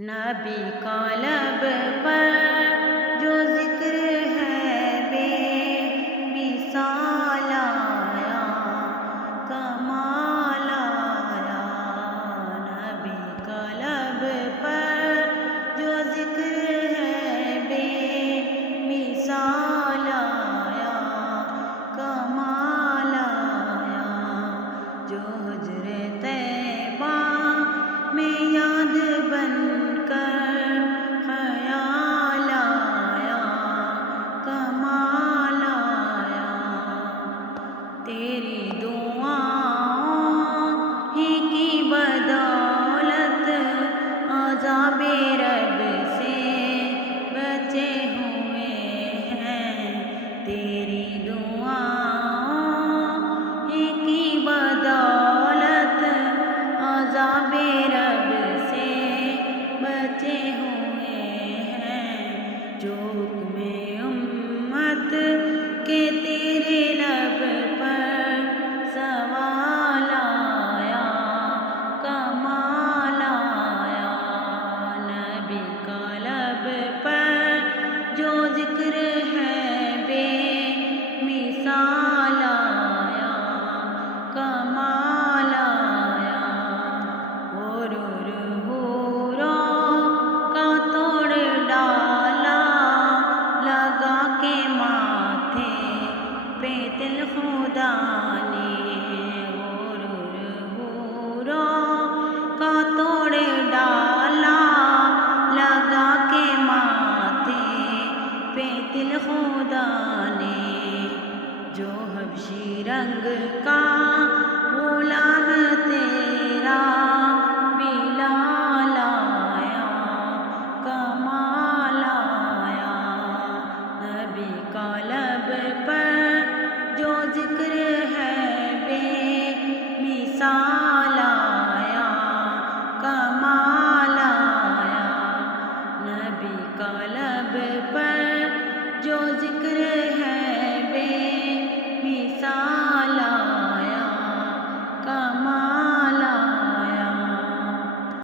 نبی کا لب پر جو ذکر ہے بے مثال آیا، کمال آیا۔ نبی کا لب پر جو ذکر ہے بے مثال آیا، کمال آیا۔ جو حجر طیبہ میں یاد بن کر خیال آیا، کمال آیا۔ تیری دعاؤں ہی کی بدولت عذاب رب سے بچے ہوئے ہیں، تیری دعاؤں ہی کی بدولت عذاب رب سے بچے ہوئے ہیں۔ جو حکم امت کے تیرے لب پر سوال آیا، کمال آیا۔ نبی کا لب پر جو ذکر ہے بے مثال آیا، کمال آیا۔ کا توڑ ڈالا لگا کے ماتھے پہ دل خدا نے، کا توڑ ڈالا لگا کے ماتھے پہ دل خدا نے۔ جو حبشی رنگ کا